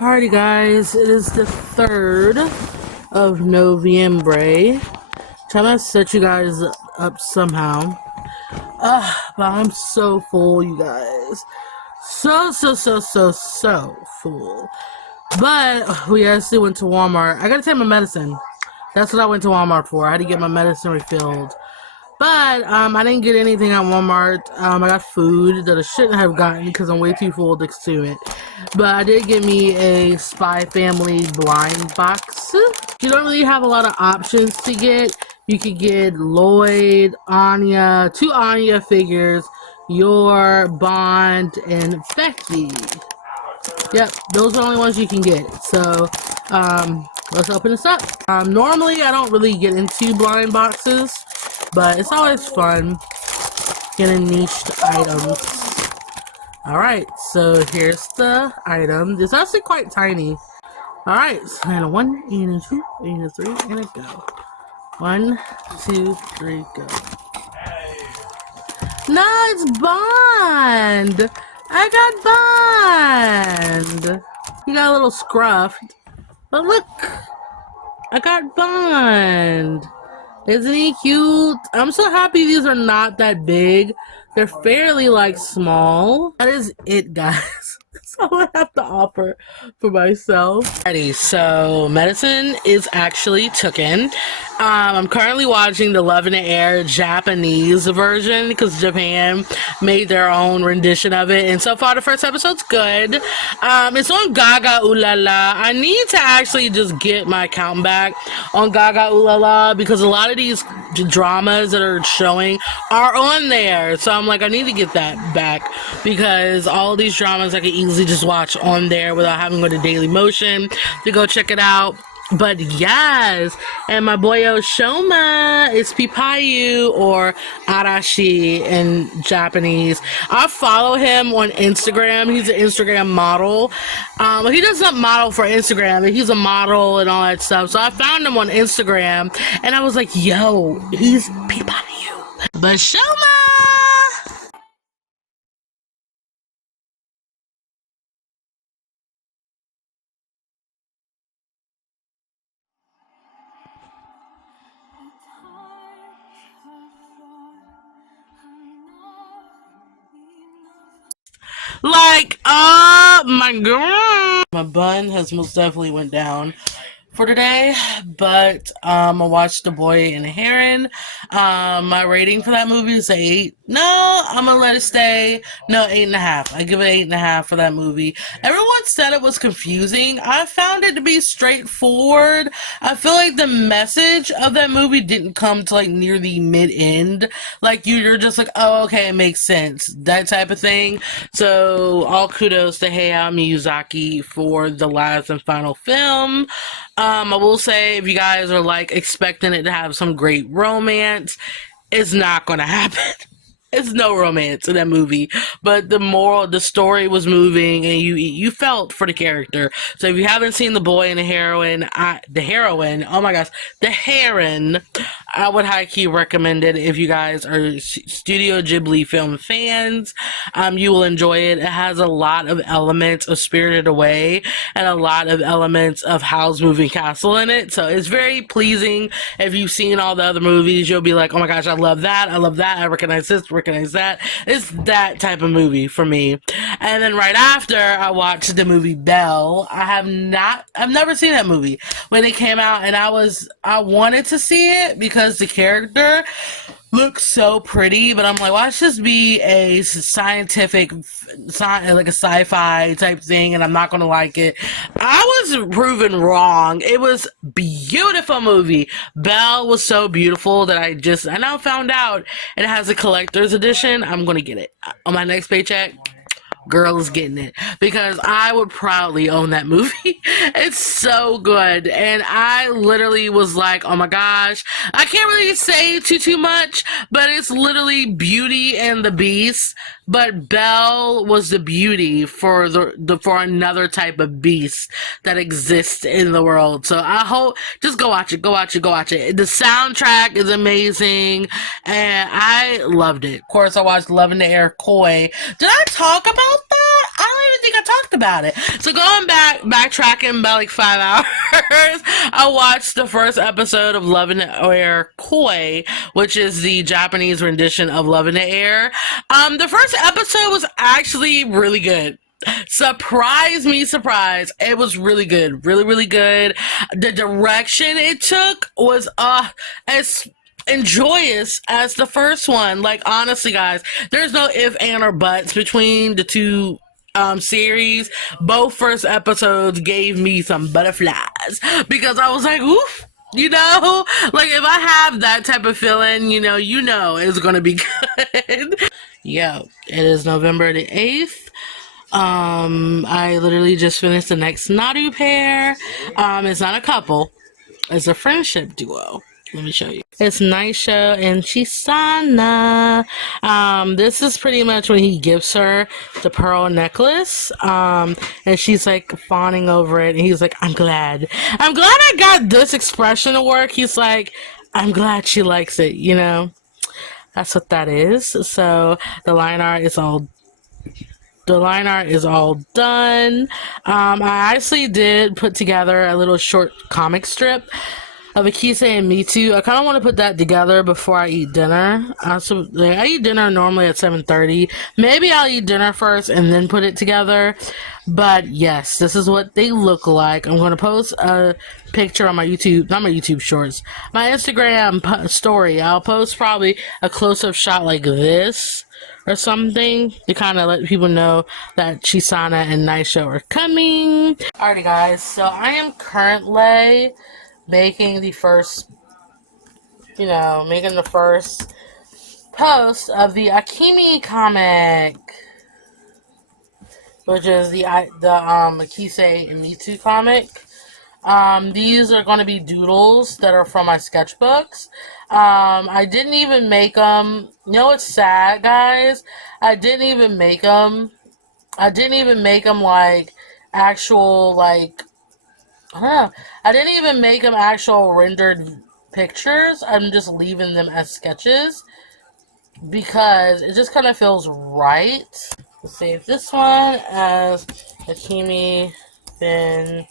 Alrighty guys, it is the 3rd of November. Trying to set you guys up somehow. But I'm so full, you guys. So full. But we actually went to Walmart. I gotta take my medicine. That's what I went to Walmart for. I had to get my medicine refilled. But I didn't get anything at Walmart. I got food that I shouldn't have gotten because I'm way too full to consume it. But I did get me a Spy Family blind box. You don't really have a lot of options to get. You could get Lloyd, Anya, 2 Anya figures, Yor, Bond, and Becky. Yep, those are the only ones you can get. So, let's open this up. Normally, I don't really get into blind boxes, but it's always fun getting niched items. Alright, so here's the item. It's actually quite tiny. Alright, so and a 1, and a 2, and a 3, and a go. 1, 2, 3, go. No, it's Bond! I got Bond! He got a little scruffed. But look! I got Bond! Isn't he cute? I'm so happy these are not that big. They're fairly, like, small. That is it, guys. That's all I have to offer for myself. Alrighty, so medicine is actually taken. I'm currently watching the Love in the Air Japanese version because Japan made their own rendition of it, and so far the first episode's good. It's on Gaga Ooh La La. I need to actually just get my account back on Gaga Ooh La La because a lot of these dramas that are showing are on there, so I'm like, I need to get that back because all these dramas I can easily just watch on there without having to go to Daily Motion to go check it out. But yes, and my boyo Shoma is Pipayu or Arashi in Japanese. I follow him on Instagram. He's an Instagram model. He doesn't model for Instagram, but he's a model and all that stuff. So I found him on Instagram and I was like, yo, he's Pipayu. But Shoma! Like, oh my god. My bun has most definitely went down for today, but I watched The Boy and the Heron. My rating for that movie is 8. No, I'm gonna let it stay. No, 8.5. I give it 8.5 for that movie. Everyone said it was confusing. I found it to be straightforward. I feel like the message of that movie didn't come to like near the mid-end. Like you're just like, oh, okay, it makes sense. That type of thing. So all kudos to Hayao Miyazaki for the last and final film. I will say, if you guys are like expecting it to have some great romance, it's not gonna happen. It's no romance in that movie, but the story was moving, and you felt for the character. So if you haven't seen The Boy and the Heroine, oh my gosh, the Heron, I would high key recommend it if you guys are Studio Ghibli film fans. You will enjoy it. It has a lot of elements of Spirited Away and a lot of elements of Howl's Moving Castle in it. So it's very pleasing. If you've seen all the other movies, you'll be like, oh my gosh, I love that. I love that. I recognize this. Recognize that. It's that type of movie for me. And then right after, I watched the movie Belle. I've never seen that movie. When it came out, and I wanted to see it because the character looks so pretty, but I'm like, why should this be a scientific, like a sci-fi type thing, and I'm not gonna like it. I was proven wrong. It was beautiful movie. Belle was so beautiful that I now found out it has a collector's edition. I'm gonna get it on my next paycheck. Girl is getting it because I would proudly own that movie. It's so good, and I literally was like, oh my gosh, I can't really say too much, but it's literally Beauty and the Beast, but Belle was the beauty for for another type of beast that exists in the world. So I hope, just go watch it. The soundtrack is amazing, and I loved it. Of course, I watched Love in the Air Koi. Did I talk about that? I don't even think I talked talked about it. So going backtracking about like 5 hours, I watched the first episode of Love in the Air Koi, which is the Japanese rendition of Love in the Air. The first episode was actually really good. Surprise me, surprise. It was really good. Really, really good. The direction it took was as and joyous as the first one. Like, honestly, guys, there's no if, and, or buts between the two series. Both first episodes gave me some butterflies because I was like, oof. You know, like if I have that type of feeling, you know it's gonna be good. Yo, it is November the 8th. I literally just finished the next Nadu pair. It's not a couple, it's a friendship duo. Let me show you. It's Naisha and Chisana. This is pretty much when he gives her the pearl necklace. And she's like fawning over it. And he's like, I'm glad I got this expression to work. He's like, I'm glad she likes it, That's what that is. So the line art is all done. I actually did put together a little short comic strip of Akise and Me Too. I kind of want to put that together before I eat dinner. So I eat dinner normally at 7:30. Maybe I'll eat dinner first and then put it together. But yes, this is what they look like. I'm going to post a picture on my YouTube, not my YouTube shorts, my Instagram story. I'll post probably a close-up shot like this or something to kind of let people know that Chisana and Naisha are coming. Alrighty, guys. So I am currently making the first post of the Akimi comic, which is the Akise and Me Too comic. These are going to be doodles that are from my sketchbooks. I didn't even make them. It's sad, guys. I didn't even make them like actual, like, I didn't even make them actual rendered pictures. I'm just leaving them as sketches because it just kind of feels right. Let's save this one as Akimi Bin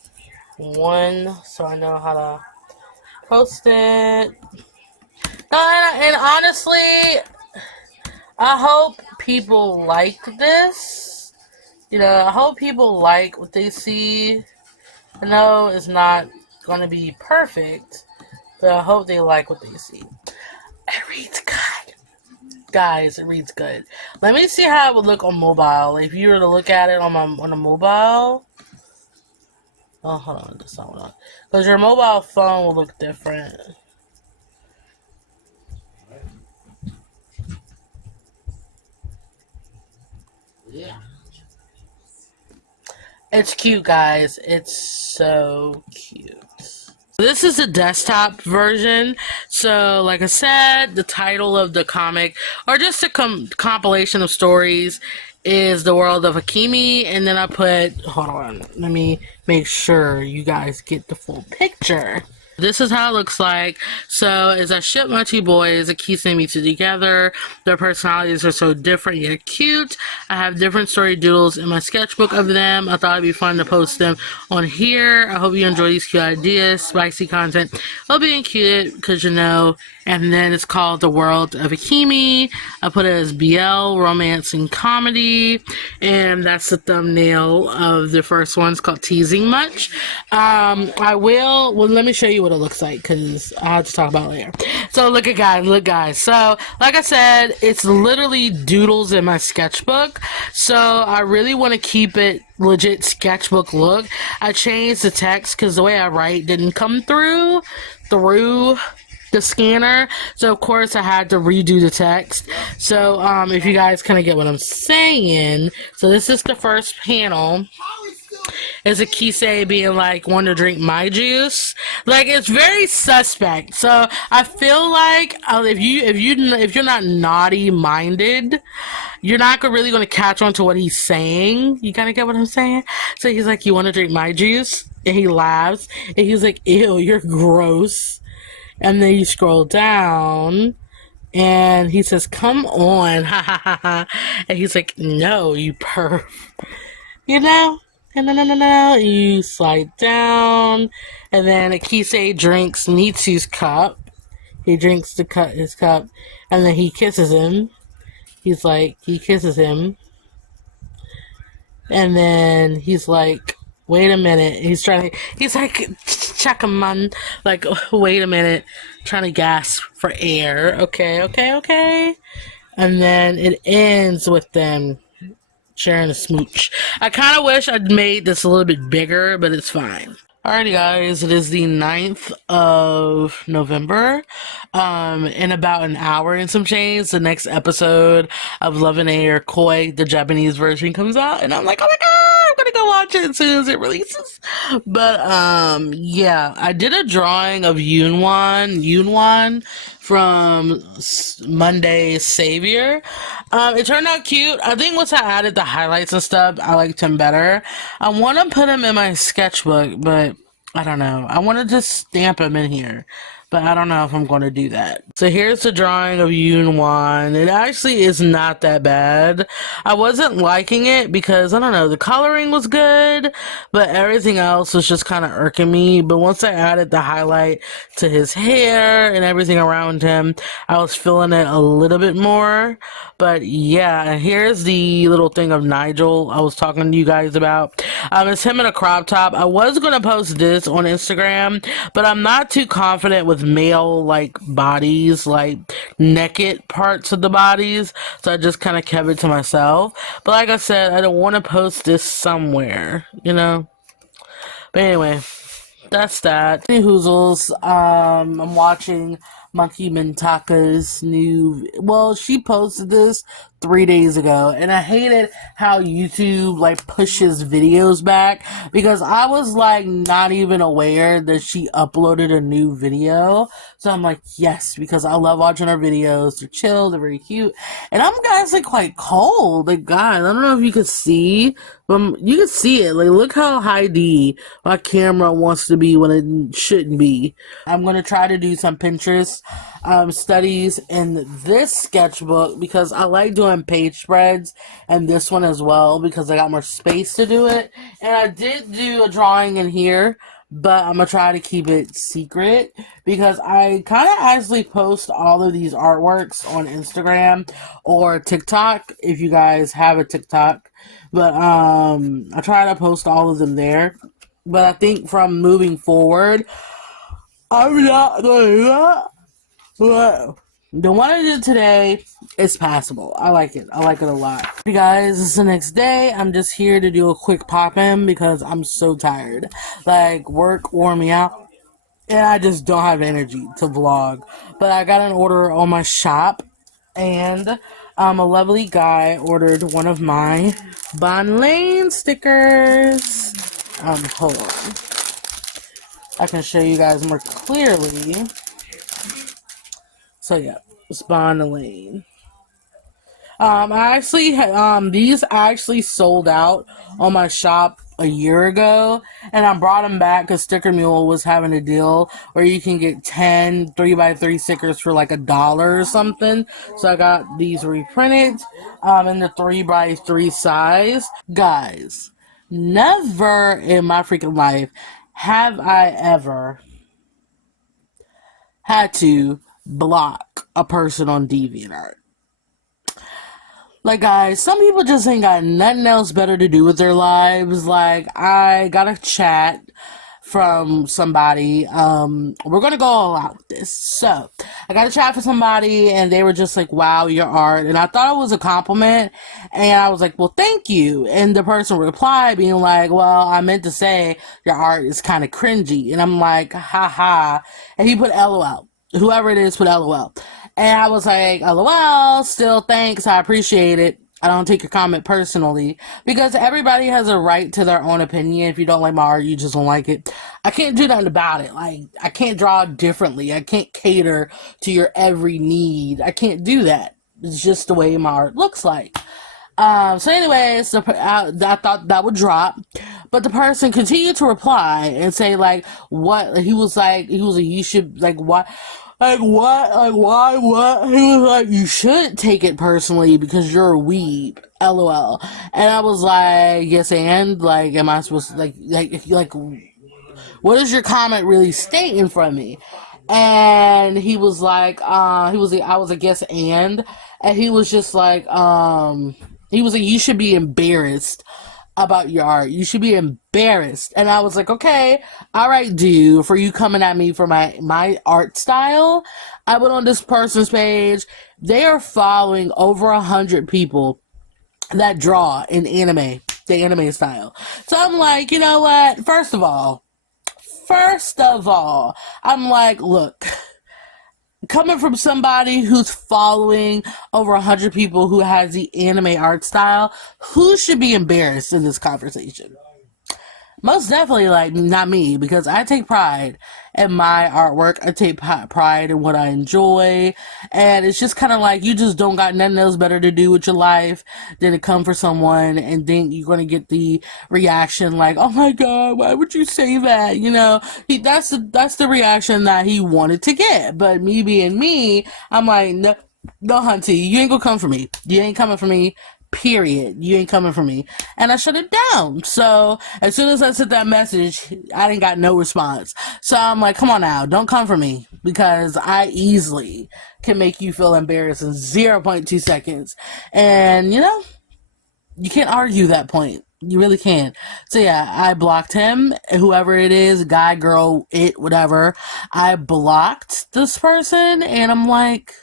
1 so I know how to post it. And honestly, I hope people like this. I hope people like what they see. I know it's not going to be perfect, but I hope they like what they see. It reads good. Guys, it reads good. Let me see how it would look on mobile. If you were to look at it on a mobile. Oh, hold on. That's not what because your mobile phone will look different. Yeah. It's cute, guys. It's so cute. This is the desktop version. So, like I said, the title of the comic, or just a compilation of stories, is The World of Akimi. And then I put, hold on, let me make sure you guys get the full picture. This is how it looks like. So, as I ship my two boys, Akise and Me Too together, their personalities are so different yet cute. I have different story doodles in my sketchbook of them. I thought it'd be fun to post them on here. I hope you enjoy these cute ideas, spicy content. It'll be cute because and then it's called The World of Akimi. I put it as BL, romance and comedy, and that's the thumbnail of the first one. It's called Teasing Much. Let me show you what it looks like because I'll have to talk about it later. So look guys. So like I said, it's literally doodles in my sketchbook. So I really want to keep it legit sketchbook look. I changed the text because the way I write didn't come through the scanner, so of course I had to redo the text. So if you guys kind of get what I'm saying, so this is the first panel. Is Akise being like, want to drink my juice? Like, it's very suspect. So I feel like if you're not naughty minded, you're not really going to catch on to what he's saying. You kind of get what I'm saying? So he's like, you want to drink my juice? And he laughs and he's like, ew, you're gross. And then you scroll down, and he says, come on, ha ha ha ha. And he's like, no, you perv. And no, you slide down, and then Akise drinks Mitsu's cup. He drinks his cup, and then he kisses him. He kisses him, and then he's like, wait a minute. He's like, chakaman, like, wait a minute, trying to gasp for air. Okay. And then it ends with them sharing a smooch. I kind of wish I'd made this a little bit bigger, but it's fine. Alrighty guys, it is the 9th of November. In about an hour and some change, the next episode of Love and Air Koi, the Japanese version, comes out, and I'm like, oh my god, I'm gonna go watch it as soon as it releases. But yeah, I did a drawing of Yunwan from Monday's Savior. It turned out cute. I think once I added the highlights and stuff, I liked him better. I want to put him in my sketchbook, but I don't know. I want to just stamp him in here, but I don't know if I'm going to do that. So here's the drawing of Yunwan. It actually is not that bad. I wasn't liking it because, I don't know, the coloring was good, but everything else was just kind of irking me. But once I added the highlight to his hair and everything around him, I was feeling it a little bit more. But yeah, here's the little thing of Nigel I was talking to you guys about. It's him in a crop top. I was going to post this on Instagram, but I'm not too confident with male like bodies, like naked parts of the bodies, so I just kind of kept it to myself. But like I said, I don't want to post this somewhere, you know. But anyway, that's that. Anywhozzles, I'm watching Monkey Mintaka's new, well, she posted this 3 days ago, and I hated how YouTube like pushes videos back, because I was like not even aware that she uploaded a new video. So I'm like, yes, because I love watching her videos. They're chill, they're very cute, and I'm actually quite cold. Like, guys, I don't know if you could see, but you can see it. Like, look how high D my camera wants to be when it shouldn't be. I'm gonna try to do some Pinterest studies in this sketchbook, because I like doing page spreads, and this one as well, because I got more space to do it. And I did do a drawing in here, but I'm gonna try to keep it secret, because I kind of actually post all of these artworks on Instagram or TikTok, if you guys have a TikTok. But I try to post all of them there. But I think from moving forward, I'm not gonna do that. But the one I did today is passable. I like it. I like it a lot. Hey guys, it's the next day. I'm just here to do a quick pop-in because I'm so tired. Like, work wore me out, and I just don't have energy to vlog. But I got an order on my shop, and a lovely guy ordered one of my Bon Lane stickers. Hold on. I can show you guys more clearly. So yeah, it's Bon Lane. These actually sold out on my shop a year ago, and I brought them back because Sticker Mule was having a deal where you can get 10 3x3 stickers for like $1 or something. So I got these reprinted in the 3x3 size. Guys, never in my freaking life have I ever had to block a person on DeviantArt. Like, guys, some people just ain't got nothing else better to do with their lives. Like, I got a chat from somebody. We're gonna go all out with this. So, I got a chat from somebody, and they were just like, wow, your art. And I thought it was a compliment, and I was like, well, thank you. And the person replied being like, well, I meant to say your art is kind of cringy. And I'm like, haha. And he put LOL. Whoever it is put LOL. And I was like, LOL, still thanks, I appreciate it. I don't take your comment personally, because everybody has a right to their own opinion. If you don't like my art, you just don't like it. I can't do nothing about it. Like, I can't draw differently. I can't cater to your every need. I can't do that. It's just the way my art looks like. So anyways, I thought that would drop, but the person continued to reply and say, like, what, he was like, you should, like, what, Like, what? Like, why? What? He was like, you shouldn't take it personally because you're a weeb. LOL. And I was like, yes, and? Like, am I supposed to, like, what is your comment really stating from me? And he was like, I was like, yes, and he was just like, he was like, you should be embarrassed about your art. You should be embarrassed. And I was like, okay, all right, dude, for you coming at me for my art style. I went on this person's page. They are following over 100 people that draw in anime, the anime style. So I'm like, you know what? First of all, I'm like, look, coming from somebody who's following over 100 people who has the anime art style, who should be embarrassed in this conversation? Most definitely, like, not me, because I take pride in my artwork. I take pride in what I enjoy, and it's just kind of like you just don't got nothing else better to do with your life than to come for someone, and then you're going to get the reaction like, oh my god, why would you say that? You know, that's the reaction that he wanted to get, but me being me, I'm like, no, hunty, you ain't gonna come for me. You ain't coming for me. Period. You ain't coming for me. And I shut it down. So as soon as I sent that message, I didn't got no response. So I'm like, come on now, don't come for me, because I easily can make you feel embarrassed in 0.2 seconds. And you know, you can't argue that point. You really can't. So yeah, I blocked him, whoever it is, guy, girl, it, whatever. I blocked this person, and I'm like,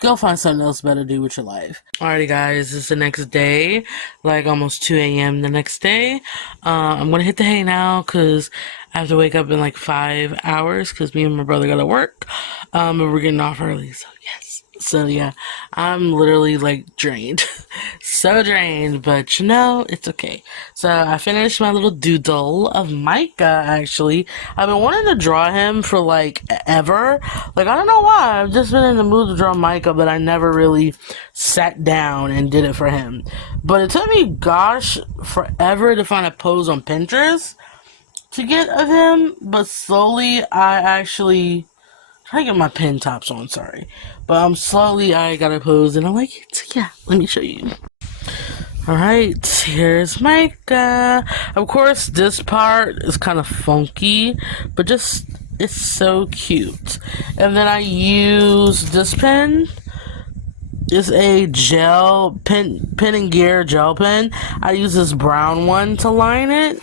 go find something else better to do with your life. Alrighty, guys, it's the next day, like almost 2 a.m. the next day. I'm gonna hit the hay now because I have to wake up in like 5 hours because me and my brother gotta work. And we're getting off early, so yes. So yeah, I'm literally like drained. So drained, but you know, it's okay. So I finished my little doodle of Micah, actually. I've been wanting to draw him for like ever. Like, I don't know why. I've just been in the mood to draw Micah, but I never really sat down and did it for him. But it took me, gosh, forever to find a pose on Pinterest to get of him, but slowly I actually try to get my pin tops on, sorry. But slowly I got a pose and I like it. So yeah, let me show you. Alright, here's Micah. Of course, this part is kind of funky, but just, it's so cute. And then I use this pen. It's a gel pen and gear gel pen. I use this brown one to line it.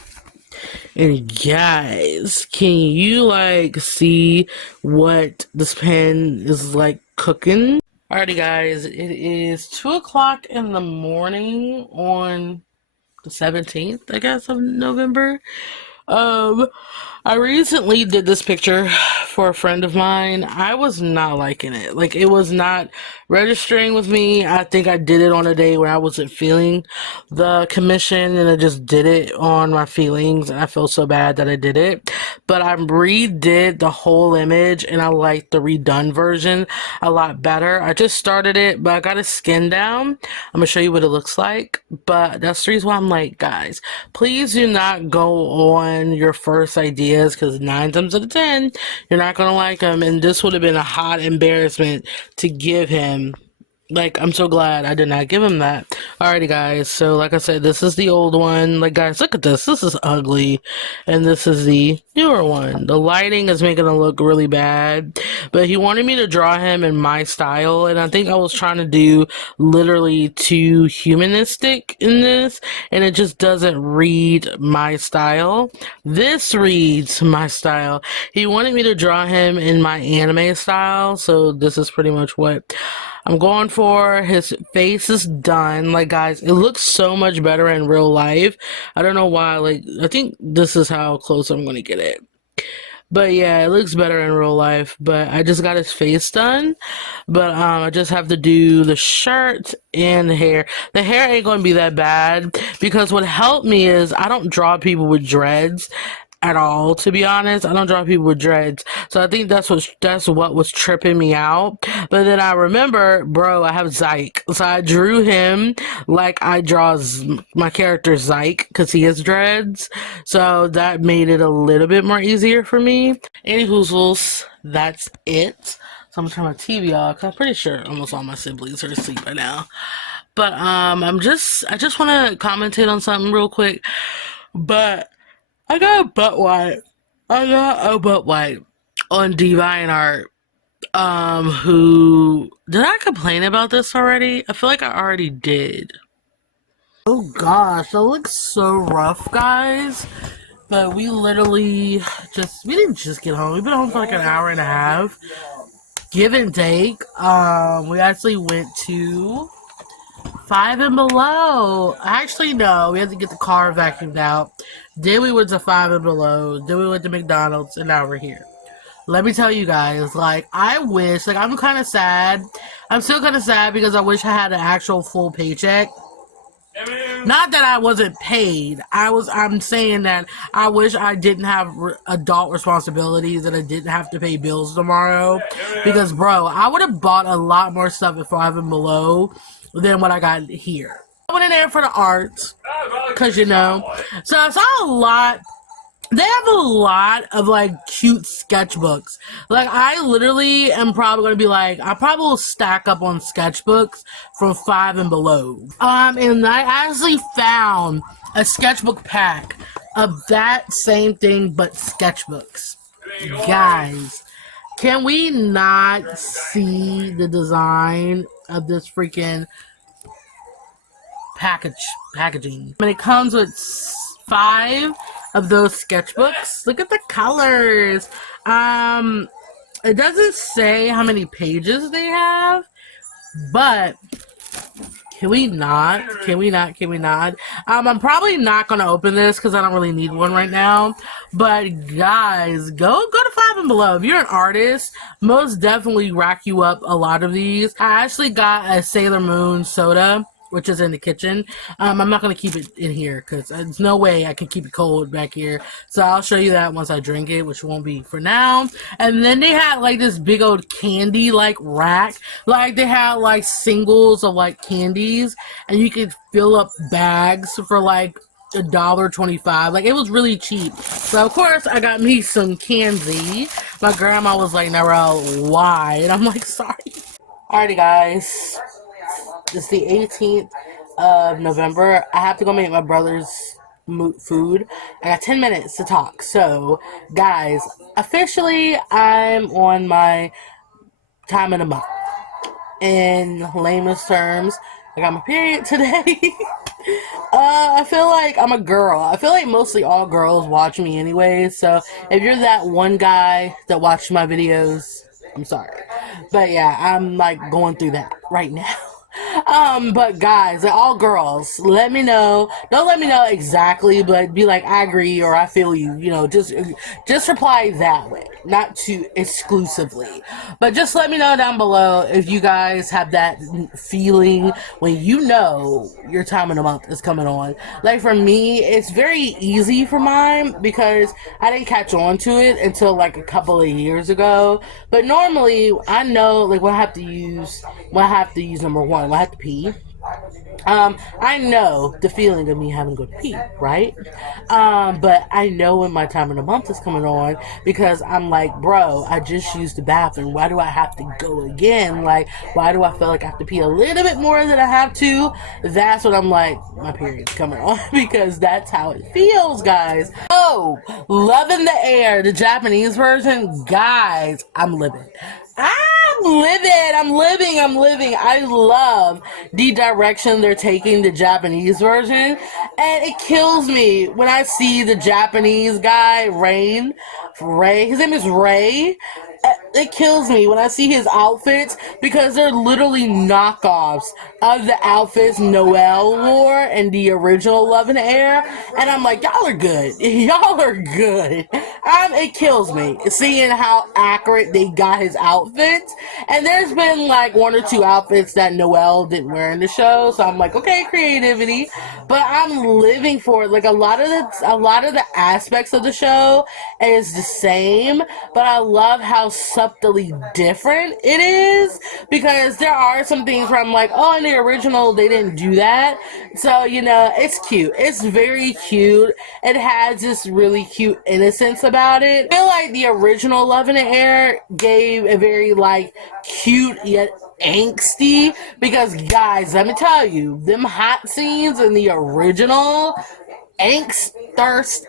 And guys, can you like see what this pen is like cooking? Alrighty, guys, it is 2 o'clock in the morning on the 17th, I guess, of November. I recently did this picture for a friend of mine. I was not liking it. Like, it was not registering with me. I think I did it on a day where I wasn't feeling the commission, and I just did it on my feelings, and I felt so bad that I did it. But I redid the whole image, and I like the redone version a lot better. I just started it, but I got a skin down. I'm gonna show you what it looks like. But that's the reason why I'm like, guys, please do not go on your first ideas, because 9 times out of 10 you're not gonna like them, and this would have been a hot embarrassment to give him. Like, I'm so glad I did not give him that. Alrighty, guys, so like I said, this is the old one. Like, guys, look at this. This is ugly. And this is the newer one. The lighting is making it look really bad. But he wanted me to draw him in my style, and I think I was trying to do literally too humanistic in this, and it just doesn't read my style. This reads my style. He wanted me to draw him in my anime style, so this is pretty much what I'm going for. His face is done. Like, guys, it looks so much better in real life. I don't know why. Like, I think this is how close I'm gonna get it. But yeah, it looks better in real life. But I just got his face done. But I just have to do the shirt and the hair. The hair ain't gonna be that bad, because what helped me is I don't draw people with dreads. at all, to be honest. I don't draw people with dreads. So I think that's what was tripping me out. But then I remember, bro, I have Zyke. So I drew him like I draw my character Zyke because he has dreads. So that made it a little bit more easier for me. Anywhozzles, that's it. So I'm gonna turn my TV off because I'm pretty sure almost all my siblings are asleep right now. But I just want to commentate on something real quick. But I got a butt wipe. I got a butt wipe on Divine Art. Who did I complain about this already? I feel like I already did. Oh gosh, that looks so rough, guys. But we literally we didn't just get home. We've been home for like an hour and a half. Give and take. We actually went to Five and Below. Actually, no, we had to get the car vacuumed out. Then we went to Five and Below. Then we went to McDonald's, and now we're here. Let me tell you guys, like, I wish, like, I'm kind of sad. I'm still kind of sad because I wish I had an actual full paycheck. Not that I wasn't paid. I'm saying that I wish I didn't have adult responsibilities and I didn't have to pay bills tomorrow. Because, bro, I would have bought a lot more stuff at Five and Below than what I got here. I went in there for the art, because, you know. So I saw a lot. They have a lot of, like, cute sketchbooks. Like, I literally am probably going to be like, I probably will stack up on sketchbooks from Five and Below. And I actually found a sketchbook pack of that same thing, but sketchbooks. Guys, can we not see the design of this freaking packaging? And it comes with 5 of those sketchbooks. Look at the colors. It doesn't say how many pages they have, but can we not? I'm probably not gonna open this because I don't really need one right now. But guys, go to Five and Below. If you're an artist, most definitely rack you up a lot of these. I actually got a Sailor Moon soda, which is in the kitchen. I'm not going to keep it in here because there's no way I can keep it cold back here. So I'll show you that once I drink it, which won't be for now. And then they had like this big old candy like rack. Like they had like singles of like candies and you could fill up bags for like $1.25. Like it was really cheap. So of course I got me some candy. My grandma was like, Narelle, why? And I'm like, sorry. Alrighty guys. It's the 18th of November. I have to go make my brother's food. I got 10 minutes to talk. So, guys, officially, I'm on my time of the month. In lamest terms, I got my period today. I feel like I'm a girl. I feel like mostly all girls watch me anyway. So, if you're that one guy that watched my videos, I'm sorry. But yeah, I'm like going through that right now. But guys, all girls, let me know. Don't let me know exactly, but be like, I agree or I feel you. You know, just reply that way, not too exclusively. But just let me know down below if you guys have that feeling when you know your time of the month is coming on. Like for me, it's very easy for mine because I didn't catch on to it until like a couple of years ago. But normally, I know like what I have to use. Number one, when I have to pee. I know the feeling of me having to go to pee, right? But I know when my time of the month is coming on because I'm like, bro, I just used the bathroom. Why do I have to go again? Like, why do I feel like I have to pee a little bit more than I have to? That's what I'm like, my period's coming on because that's how it feels, guys. Oh, Love in the Air, the Japanese version, guys, I'm living. I'm living. I love the direction they're taking the Japanese version. And it kills me when I see the Japanese guy, Ray, his name is Ray. It kills me when I see his outfits because they're literally knockoffs of the outfits Noelle wore in the original Love in the Air, and I'm like, y'all are good. Y'all are good. It kills me seeing how accurate they got his outfits. And there's been like one or two outfits that Noelle didn't wear in the show, so I'm like, okay, creativity. But I'm living for it. Like a lot of the aspects of the show is the same, but I love how subtly different it is, because there are some things where I'm like, oh, in the original they didn't do that. So, it's cute. It's very cute. It has this really cute innocence about it. I feel like the original Love in the Air gave a very like cute yet angsty, because guys, let me tell you, them hot scenes in the original, angst, thirst,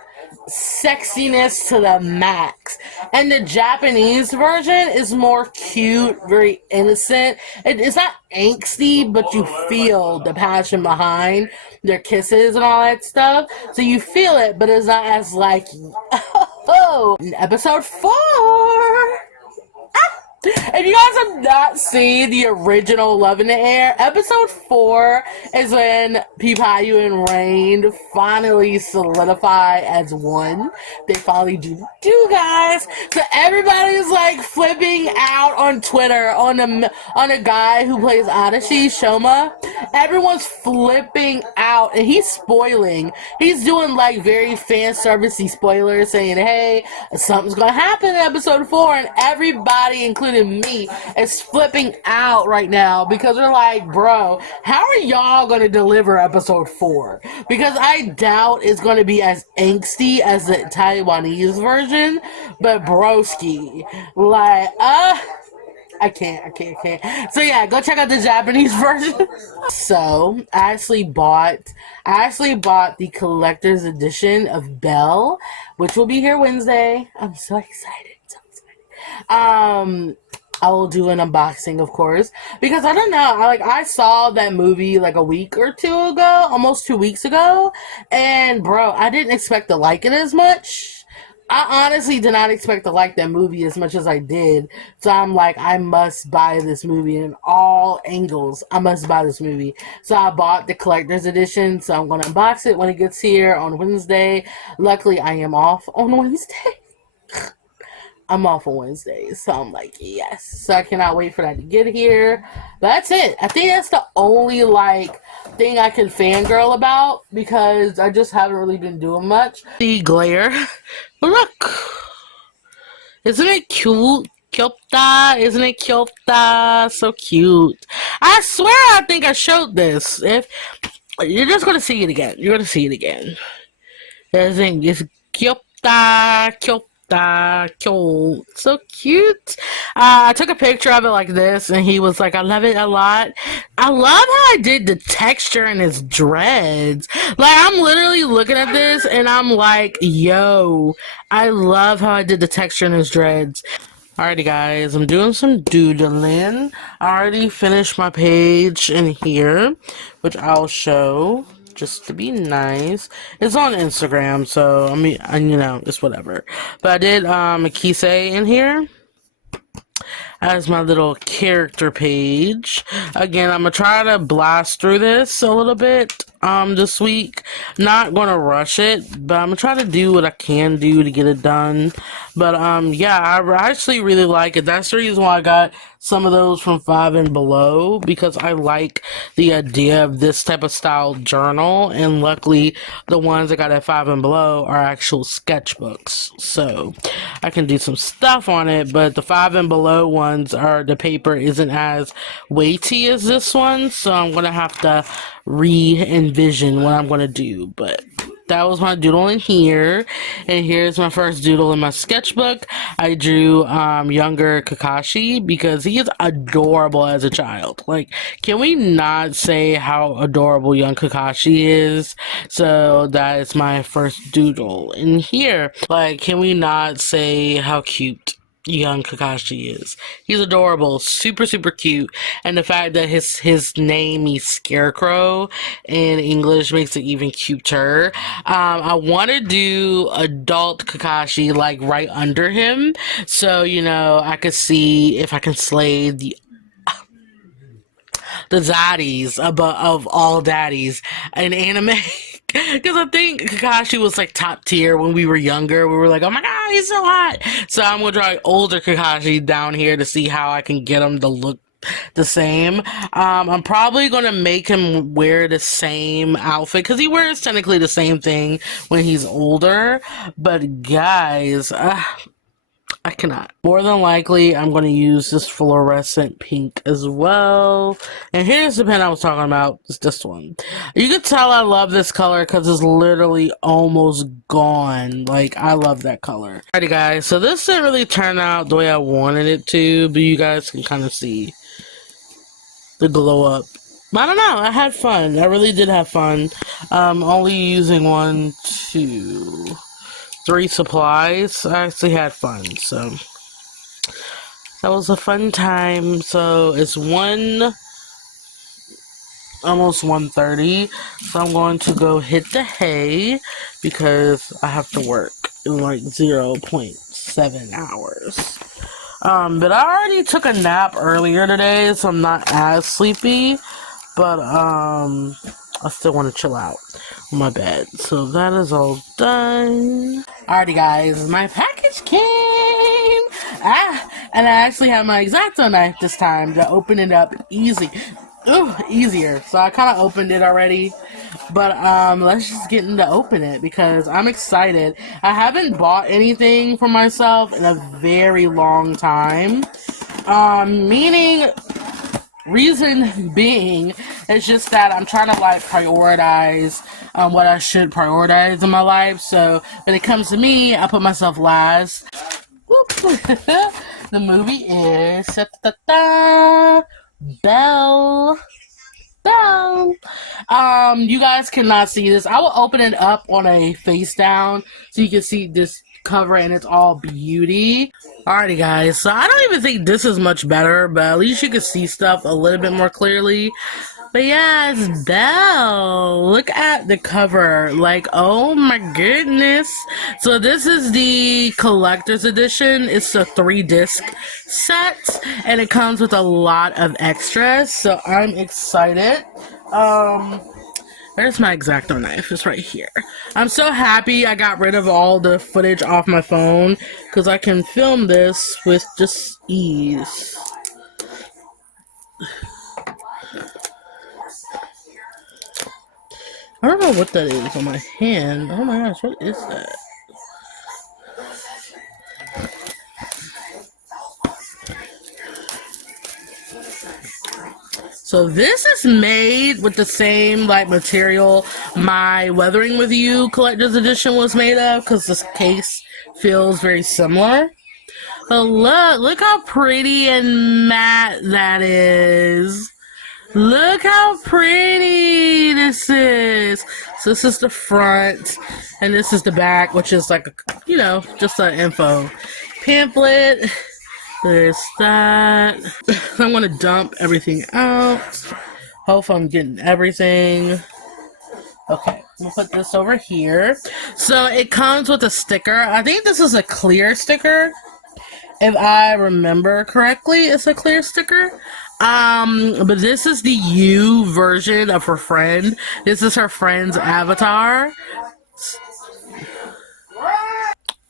sexiness to the max. And the Japanese version is more cute, very innocent. It's not angsty, but you feel the passion behind their kisses and all that stuff. So you feel it, but it's not as like, oh, episode 4. If you guys have not seen the original Love in the Air, episode 4 is when Pipayu and Rain finally solidify as one. They finally do, guys. So everybody's like flipping out on Twitter on a guy who plays Adachi, Shoma. Everyone's flipping out, and he's spoiling. He's doing like very fan servicey spoilers, saying, "Hey, something's gonna happen in episode 4," and everybody, including me, is flipping out right now because they're like, bro, how are y'all gonna deliver episode 4? Because I doubt it's gonna be as angsty as the Taiwanese version, but broski, like, I can't. So yeah, go check out the Japanese version. So I actually bought the collector's edition of Belle, which will be here Wednesday. I'm so excited. I will do an unboxing, of course, because I don't know, I saw that movie like a week or two ago, almost 2 weeks ago, and bro, I didn't expect to like it as much. I honestly did not expect to like that movie as much as I did. So I'm like, I must buy this movie in all angles. I must buy this movie. So I bought the collector's edition. So I'm going to unbox it when it gets here on Wednesday. Luckily, I am off on Wednesday. I'm off on Wednesdays, so I'm like, yes. So I cannot wait for that to get here. But that's it. I think that's the only, thing I can fangirl about, because I just haven't really been doing much. The glare. But look. Isn't it cute? Kyopta? Isn't it Kyopta? So cute. I swear I think I showed this. If you're just going to see it again. You're going to see it again. It's Kyopta, Kyopta. So cute. I took a picture of it like this, and he was like, I love it a lot. I love how I did the texture in his dreads. Like, I'm literally looking at this and I'm like, yo, I love how I did the texture in his dreads. Alrighty guys, I'm doing some doodling. I already finished my page in here, which I'll show just to be nice. It's on Instagram, so I mean, it's whatever. But I did a kise in here as my little character page. Again, I'm gonna try to blast through this a little bit this week. Not gonna rush it, but I'm gonna try to do what I can do to get it done. But yeah, I actually really like it. That's the reason why I got some of those from 5 and Below, because I like the idea of this type of style journal, and luckily the ones I got at 5 and Below are actual sketchbooks, so I can do some stuff on it. But the 5 and Below ones are, the paper isn't as weighty as this one, so I'm gonna have to re-envision what I'm gonna do. But that was my doodle in here, and here's my first doodle in my sketchbook. I drew younger Kakashi because he is adorable as a child. Like, can we not say how adorable young Kakashi is? So that is my first doodle in here. Like, can we not say how cute young Kakashi is? He's adorable, super cute, and the fact that his name is Scarecrow in English makes it even cuter. I want to do adult Kakashi like right under him, so I could see if I can slay the zaddies of all daddies in anime. Because I think Kakashi was like top tier when we were younger. We were like, oh my god, he's so hot. So I'm going to try older Kakashi down here to see how I can get him to look the same. I'm probably going to make him wear the same outfit because he wears technically the same thing when he's older. But guys, I cannot. More than likely, I'm going to use this fluorescent pink as well. And here's the pen I was talking about. It's this one. You can tell I love this color because it's literally almost gone. Like, I love that color. Alrighty, guys. So this didn't really turn out the way I wanted it to, but you guys can kind of see the glow up. I don't know. I had fun. I really did have fun. Only using 1, 2, 3 supplies. I actually had fun, so that was a fun time. So it's almost 1:30, so I'm going to go hit the hay because I have to work in like 0.7 hours. But I already took a nap earlier today, so I'm not as sleepy, but I still want to chill out on my bed. So that is all done. Alrighty, guys, my package came. And I actually have my X-Acto knife this time to open it up easier. So I kind of opened it already, but let's just get into open it because I'm excited. I haven't bought anything for myself in a very long time. Reason being, it's just that I'm trying to like prioritize what I should prioritize in my life. So when it comes to me, I put myself last. The movie is Belle. You guys cannot see this. I will open it up on a face down so you can see this cover and it's all beauty. Alrighty, guys, so I don't even think this is much better, but at least you can see stuff a little bit more clearly. But yeah, it's Belle. Look at the cover. Like, oh my goodness. So this is the collector's edition. It's a 3-disc set, and it comes with a lot of extras, so I'm excited. There's my X-Acto knife. It's right here. I'm so happy I got rid of all the footage off my phone because I can film this with just ease. I don't know what that is on my hand. Oh my gosh, what is that? So this is made with the same like material my Weathering With You collector's edition was made of because this case feels very similar. But look how pretty and matte that is. Look how pretty this is. So this is the front, and this is the back, which is like, just an info pamphlet. There's that. I'm gonna dump everything out. Hope I'm getting everything. Okay, we'll put this over here. So it comes with a sticker. I think this is a clear sticker. If I remember correctly, it's a clear sticker. But this is the U version of her friend. This is her friend's avatar.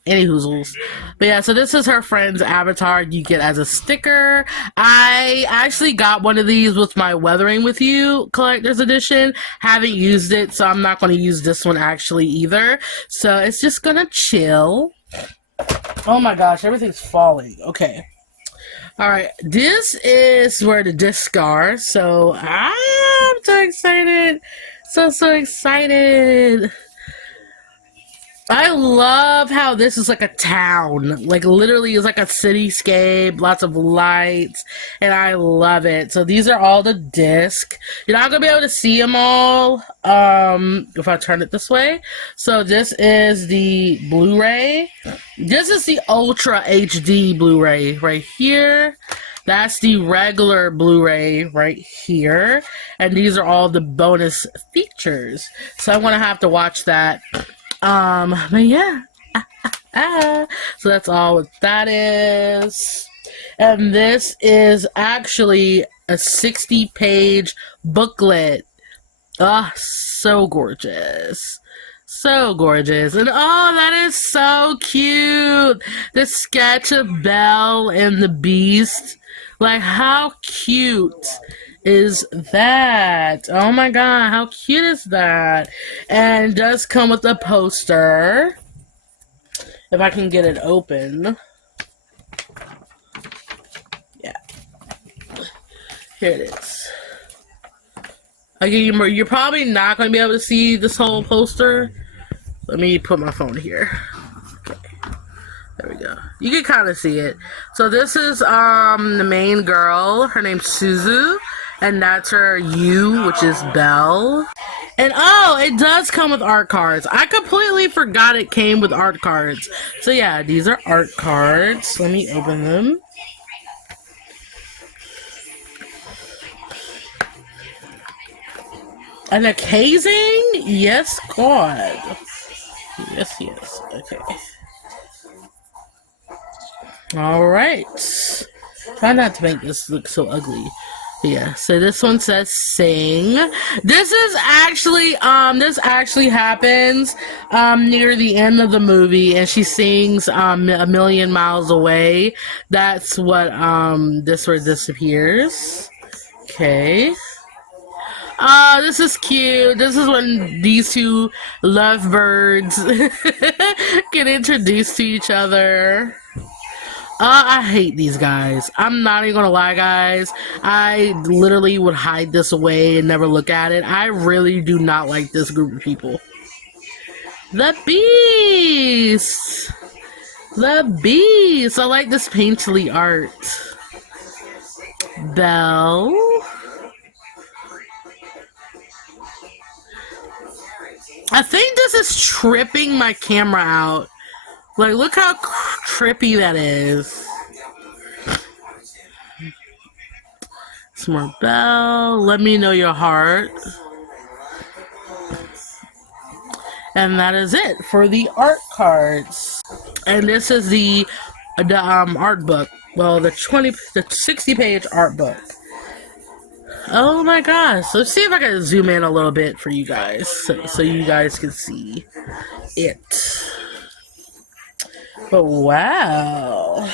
Anywhozzles. But yeah, so this is her friend's avatar you get as a sticker. I actually got one of these with my Weathering With You collector's edition. Haven't used it, so I'm not going to use this one actually either. So it's just gonna chill. Oh my gosh, everything's falling. Okay. Alright, this is where the discs are, so I'm so excited. So excited. I love how this is like a town. Like, literally is like a cityscape, lots of lights, and I love it. So these are all the discs. You're not going to be able to see them all if I turn it this way. So this is the Blu-ray. This is the Ultra HD Blu-ray right here. That's the regular Blu-ray right here. And these are all the bonus features. So I'm going to have to watch that. But yeah. So that's all what that is. And this is actually a 60-page booklet. Ah, so gorgeous. So gorgeous. And oh, that is so cute. The sketch of Belle and the Beast. Like, how cute is that? Oh my god, how cute is that? And it does come with a poster. If I can get it open. Yeah. Here it is. Again, you're probably not going to be able to see this whole poster. Let me put my phone here. Okay. There we go. You can kind of see it. So this is the main girl. Her name's Suzu. And that's her U, which is Belle. And oh, it does come with art cards. I completely forgot it came with art cards. So yeah, these are art cards. Let me open them. And a casing? Yes, God. Yes, yes. Okay. Alright. Try not to make this look so ugly. Yeah, so this one says sing. This is actually, this actually happens, near the end of the movie, and she sings, A Million Miles Away. That's what, this where disappears. Okay. This is cute. This is when these two lovebirds get introduced to each other. I hate these guys. I'm not even gonna lie, guys. I literally would hide this away and never look at it. I really do not like this group of people. The Beast! The Beast! I like this painterly art. Belle. I think this is tripping my camera out. Like, look how trippy that is. Some more Belle. Let me know your heart. And that is it for the art cards. And this is the art book. Well, the 60-page art book. Oh my gosh. Let's see if I can zoom in a little bit for you guys. So you guys can see it. But wow.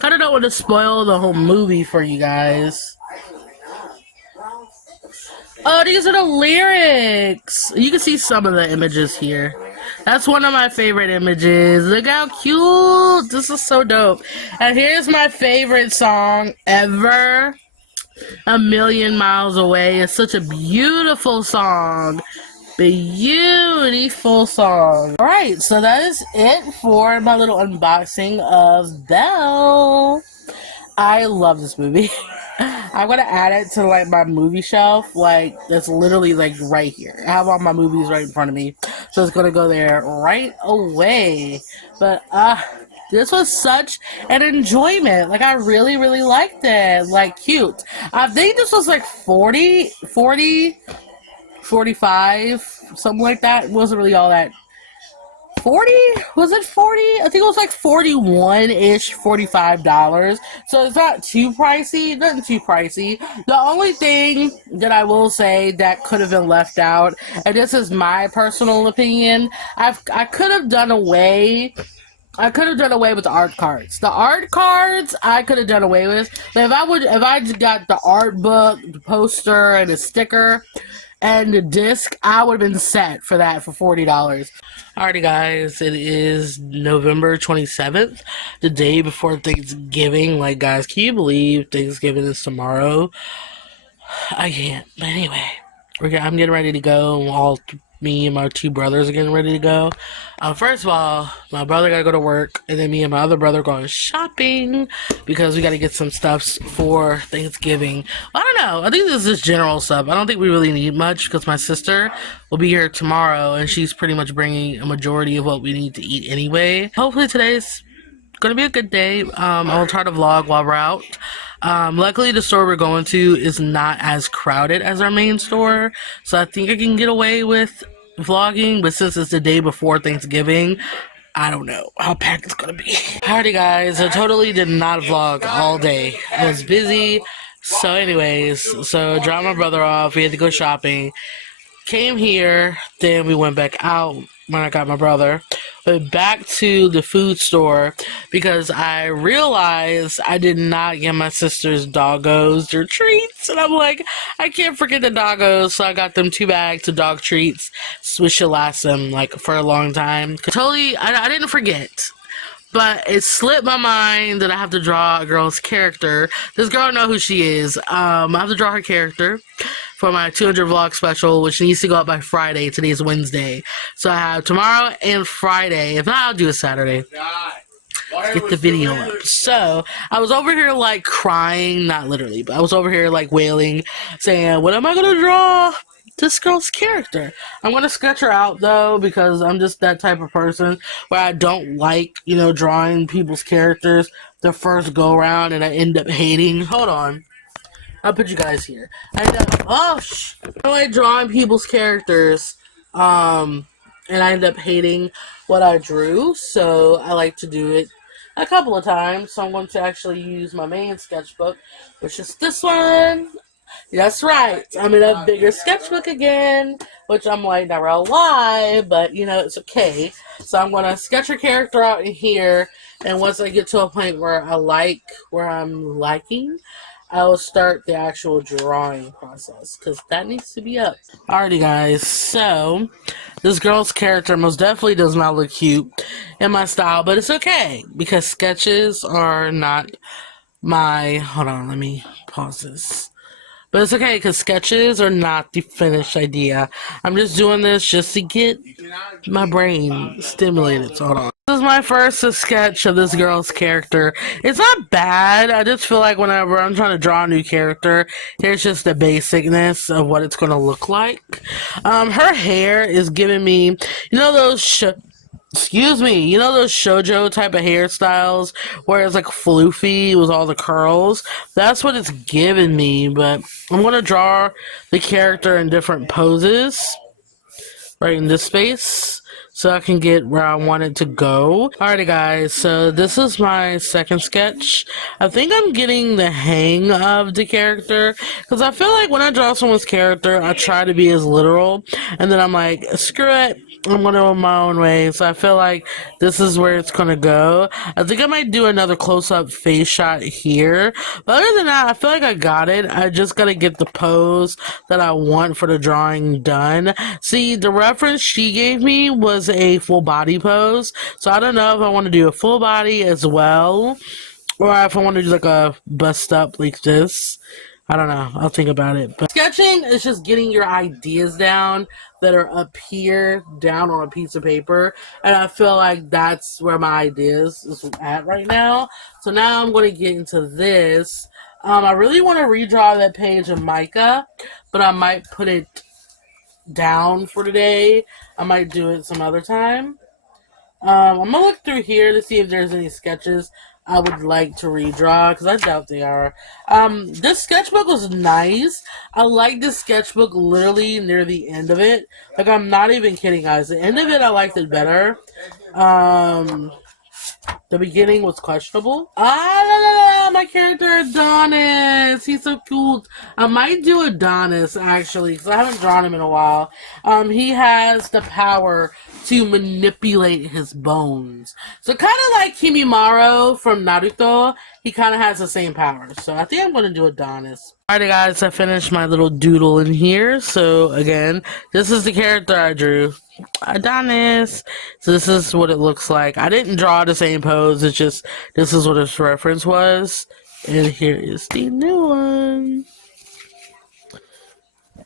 Kinda don't want to spoil the whole movie for you guys. Oh, these are the lyrics. You can see some of the images here. That's one of my favorite images. Look how cute. This is so dope. And here's my favorite song ever. A Million Miles Away. It's such a beautiful song. Beautiful song. Alright, so that is it for my little unboxing of Belle. I love this movie. I'm gonna add it to like my movie shelf. Like, that's literally like right here. I have all my movies right in front of me, so it's gonna go there right away. But this was such an enjoyment. Like, I really liked it. Like, cute. I think this was like 40, 45, something like that. It wasn't really all that. 40? Was it 40? I think it was like 41-ish, $45. So it's not too pricey. Nothing too pricey. The only thing that I will say that could have been left out, and this is my personal opinion, I could have done away with the art cards. The art cards I could have done away with. But if I just got the art book, the poster, and a sticker, and the disc, I would have been set for that for $40. Alrighty, guys, it is November 27th, the day before Thanksgiving. Like, guys, can you believe Thanksgiving is tomorrow? I can't. But anyway, I'm getting ready to go. Me and my two brothers are getting ready to go. First of all, my brother gotta go to work, and then me and my other brother going shopping because we gotta get some stuff for Thanksgiving. I don't know. I think this is just general stuff. I don't think we really need much because my sister will be here tomorrow, and she's pretty much bringing a majority of what we need to eat anyway. Hopefully today's gonna be a good day. I'll try to vlog while we're out. Luckily, the store we're going to is not as crowded as our main store, so I think I can get away with vlogging, but since it's the day before Thanksgiving, I don't know how packed it's gonna be. Alrighty guys, I totally did not vlog all day. I was busy. So anyways, so dropped my brother off, we had to go shopping. Came here, then we went back out when I got my brother. Went back to the food store because I realized I did not get my sister's doggos or treats. And I'm like, I can't forget the doggos. So I got them 2 bags of dog treats. So it should last them like for a long time. Totally, I didn't forget. But it slipped my mind that I have to draw a girl's character. This girl know who she is. I have to draw her character for my 200 vlog special, which needs to go up by Friday. Today's Wednesday. So I have tomorrow and Friday. If not, I'll do it Saturday. Get the video up. So I was over here like crying, not literally, but I was over here like wailing, saying, what am I gonna draw? This girl's character. I'm gonna sketch her out though, because I'm just that type of person where I don't like, you know, drawing people's characters the first go around and I end up hating. Hold on. I'll put you guys here. I like drawing people's characters, and I end up hating what I drew, so I like to do it a couple of times. So I'm going to actually use my main sketchbook, which is this one. That's right. I'm in a bigger sketchbook again, which I'm like, not gonna lie, but you know, it's okay. So I'm gonna sketch a character out in here, and once I get to a point where I'm liking, I will start the actual drawing process, because that needs to be up. Alrighty guys, so this girl's character most definitely does not look cute in my style, but it's okay, because sketches are not my, hold on, let me pause this. But it's okay, because sketches are not the finished idea. I'm just doing this just to get my brain stimulated. So hold on. This is my first sketch of this girl's character. It's not bad. I just feel like whenever I'm trying to draw a new character, here's just the basicness of what it's going to look like. Her hair is giving me, you know those you know those shoujo type of hairstyles where it's like floofy with all the curls? That's what it's giving me, but I'm going to draw the character in different poses right in this space so I can get where I want it to go. Alrighty guys, so this is my second sketch. I think I'm getting the hang of the character, because I feel like when I draw someone's character, I try to be as literal, and then I'm like, screw it, I'm going to go my own way. So I feel like this is where it's going to go. I think I might do another close-up face shot here. But other than that, I feel like I got it. I just got to get the pose that I want for the drawing done. See, the reference she gave me was a full body pose. So I don't know if I want to do a full body as well, or if I want to do like a bust up like this. I don't know. I'll think about it. But sketching is just getting your ideas down that are up here, down on a piece of paper. And I feel like that's where my ideas is at right now. So now I'm going to get into this. I really want to redraw that page of Micah, but I might put it down for today. I might do it some other time. I'm going to look through here to see if there's any sketches I would like to redraw, because I doubt they are. This sketchbook was nice. I like this sketchbook literally near the end of it. Like, I'm not even kidding, guys. The end of it, I liked it better. The beginning was questionable. My character Adonis. He's so cool. I might do Adonis, actually, because I haven't drawn him in a while. He has the power to manipulate his bones. So kind of like Kimimaro from Naruto, he kind of has the same power. So I think I'm going to do Adonis. Alright guys, I finished my little doodle in here. So again, this is the character I drew. Adonis. So this is what it looks like. I didn't draw the same pose, it's just this is what its reference was. And here is the new one.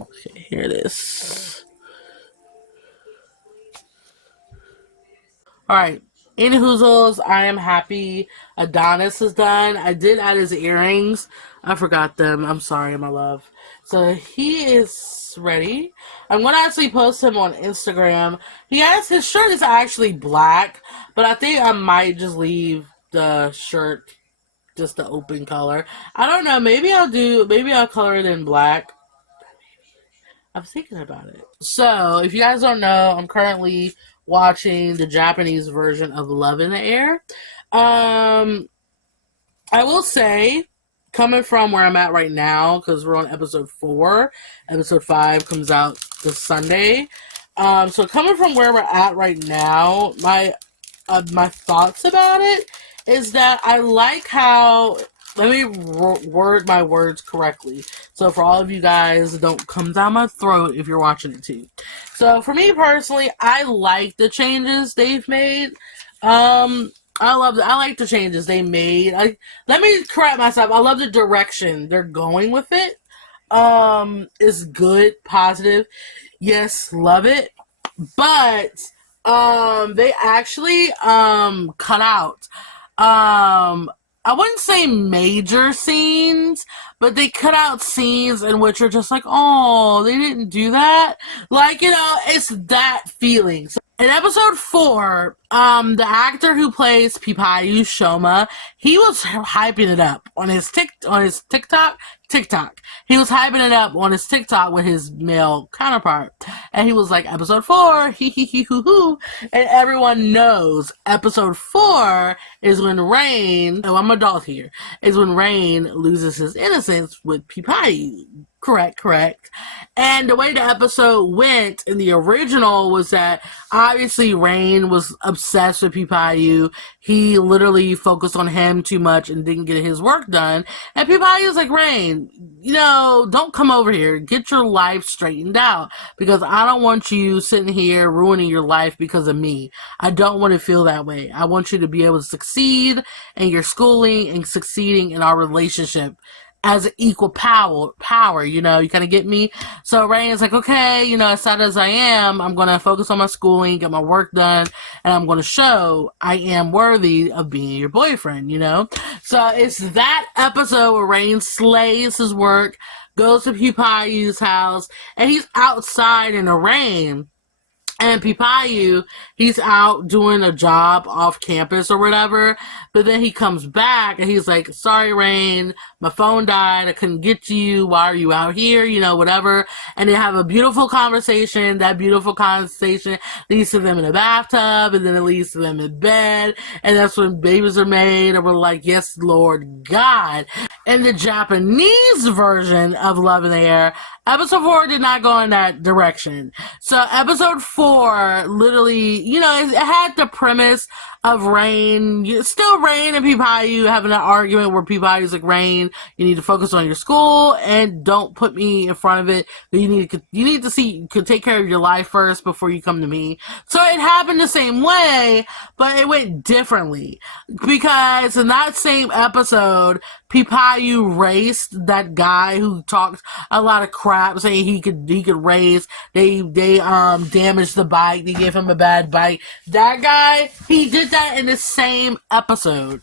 Okay, here it is. Alright, Anywhozzles, I am happy Adonis is done. I did add his earrings. I forgot them. I'm sorry, my love. So he is ready. I'm going to actually post him on Instagram. His shirt is actually black, but I think I might just leave the shirt just the open color. I don't know. Maybe I'll color it in black. I'm thinking about it. So, if you guys don't know, I'm currently watching the Japanese version of Love in the Air. I will say, coming from where I'm at right now, because we're on episode 4, episode 5 comes out this Sunday. So coming from where we're at right now, my thoughts about it is that I like how, let me word my words correctly. So for all of you guys, don't come down my throat if you're watching it too. So for me personally, I like the changes they've made. I like the changes they made. Let me correct myself. I love the direction they're going with it. It's good, positive. Yes, love it. But they actually cut out I wouldn't say major scenes, but they cut out scenes in which are just like, oh, they didn't do that. Like, it's that feeling. So in episode 4, the actor who plays Pipayu Shoma, he was hyping it up on his TikTok. He was hyping it up on his TikTok with his male counterpart. And he was like, episode 4, hee hee hee hoo hoo. And everyone knows episode 4 is when Rain, oh, I'm adult here, is when Rain loses his innocence with Pipayu. Correct. And the way the episode went in the original was that obviously Rain was obsessed with Pipayu. He literally focused on him too much and didn't get his work done. And Pipayu was like, Rain, don't come over here. Get your life straightened out, because I don't want you sitting here ruining your life because of me. I don't want to feel that way. I want you to be able to succeed in your schooling and succeeding in our relationship as an equal power, you kind of get me? So Rain is like, okay, as sad as I am, I'm going to focus on my schooling, get my work done, and I'm going to show I am worthy of being your boyfriend, So it's that episode where Rain slays his work, goes to Pipayu's house, and he's outside in the rain. And Pipayu, he's out doing a job off campus or whatever, but then he comes back and he's like, sorry, Rain, my phone died, I couldn't get to you, why are you out here, whatever. And they have a beautiful conversation. That beautiful conversation leads to them in a bathtub, and then it leads to them in bed, and that's when babies are made, and we're like, yes, Lord God. In the Japanese version of Love in the Air, episode 4 did not go in that direction. So episode 4, literally, it had the premise of Rain, still Rain and Pipayu having an argument where Pipayu's like, Rain, you need to focus on your school and don't put me in front of it. You need to take care of your life first before you come to me. So it happened the same way, but it went differently, because in that same episode, Pipayu raced that guy who talked a lot of crap, saying he could race. They damaged the bike. They gave him a bad bike. That guy, he did that in the same episode.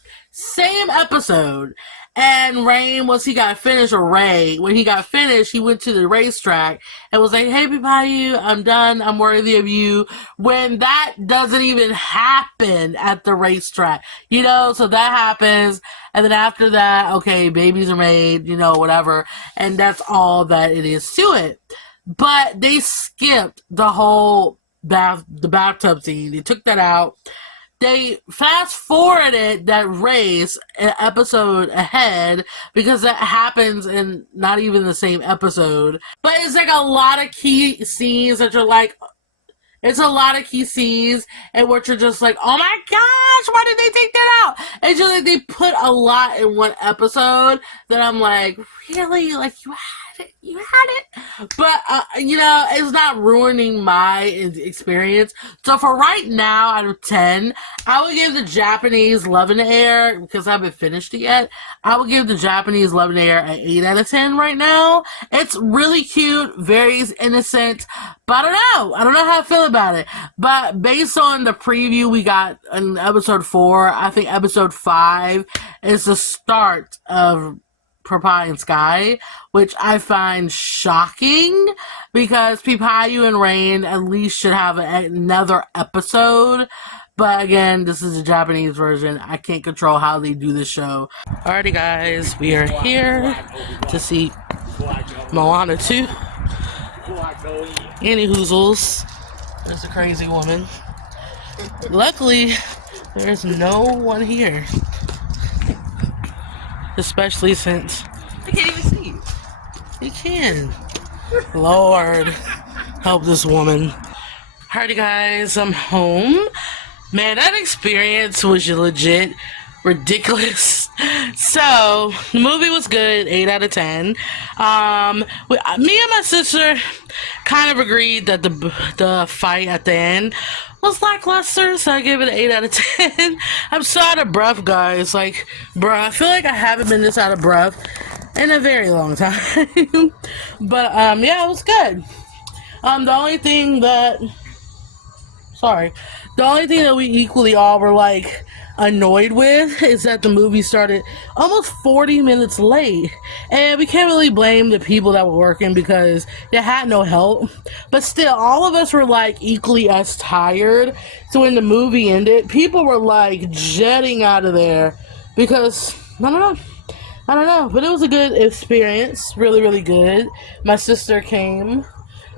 And Rain, once he got finished, or Ray, when he got finished, he went to the racetrack and was like, hey, Pipayu, I'm done. I'm worthy of you. When that doesn't even happen at the racetrack, so that happens. And then after that, okay, babies are made, whatever. And that's all that it is to it. But they skipped the whole the bathtub scene. They took that out. They fast-forwarded that race an episode ahead, because that happens in not even the same episode. But it's like a lot of key scenes that you're like, it's a lot of key scenes and what you're just like, oh my gosh, why did they take that out? It's just like they put a lot in one episode that I'm like, really? Like, you had it? But, it's not ruining my experience. So for right now, out of 10, I would give the Japanese Love in the Air, because I haven't finished it yet, I would give the Japanese Love in the Air an 8 out of 10 right now. It's really cute, very innocent, but I don't know how I feel about it. But based on the preview we got in episode 4, I think episode 5 is the start of Pipayu and Sky, which I find shocking, because Pipayu and Rain at least should have another episode, But again, this is the Japanese version. I can't control how they do this show. Alrighty guys, we are here to see Moana 2. Anywhozzles. There's a crazy woman. Luckily, there's no one here. Especially since I can't even see you. You can. Lord, help this woman. Alrighty guys, I'm home. Man, that experience was legit ridiculous. So, the movie was good, 8 out of 10. Me and my sister kind of agreed that the fight at the end was lackluster, so I gave it an 8 out of 10. I'm so out of breath, guys. Like, bruh, I feel like I haven't been this out of breath in a very long time. But, yeah, it was good. The only thing that we equally all were, like, annoyed with is that the movie started almost 40 minutes late. And we can't really blame the people that were working because they had no help. But still, all of us were, like, equally as tired. So when the movie ended, people were, like, jetting out of there because, I don't know. But it was a good experience. Really, really good. My sister came,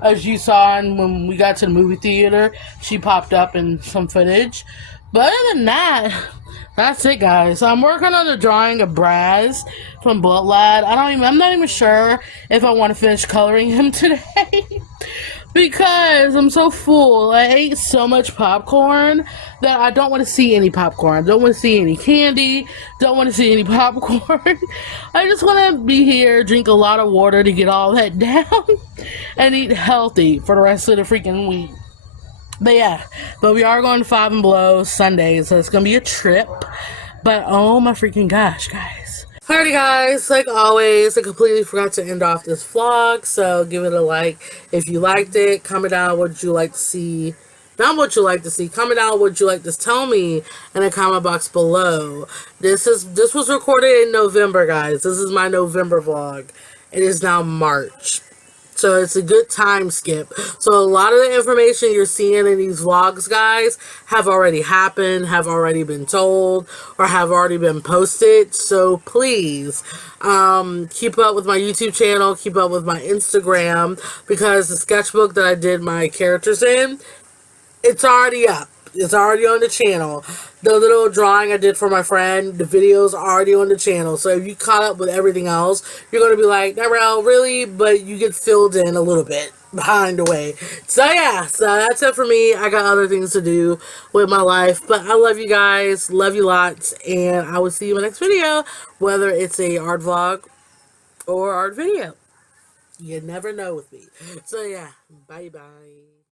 as you saw, and when we got to the movie theater, she popped up in some footage. But other than that, that's it, guys. I'm working on the drawing of Braz from Blood Lad. I'm not even sure if I want to finish coloring him today. Because I'm so full. I ate so much popcorn that I don't want to see any popcorn. I don't want to see any candy. Don't want to see any popcorn. I just want to be here, drink a lot of water to get all that down, and eat healthy for the rest of the freaking week. But yeah, we are going to Five and Below Sunday, so it's going to be a trip. But oh my freaking gosh, guys. Alrighty guys, like always, I completely forgot to end off this vlog, so give it a like if you liked it. Comment down what you like to see. Not what you like to see. Comment down what you like to tell me in the comment box below. This was recorded in November, guys. This is my November vlog. It is now March. So it's a good time skip. So a lot of the information you're seeing in these vlogs, guys, have already happened, have already been told, or have already been posted. So please, keep up with my YouTube channel, keep up with my Instagram, because the sketchbook that I did my characters in, it's already up. It's already on the channel. The little drawing I did for my friend, the video's already on the channel. So if you caught up with everything else, you're going to be like, Narelle, really? But you get filled in a little bit behind the way. So yeah, so that's it for me. I got other things to do with my life. But I love you guys. Love you lots. And I will see you in my next video. Whether it's a art vlog or art video. You never know with me. So yeah, bye-bye.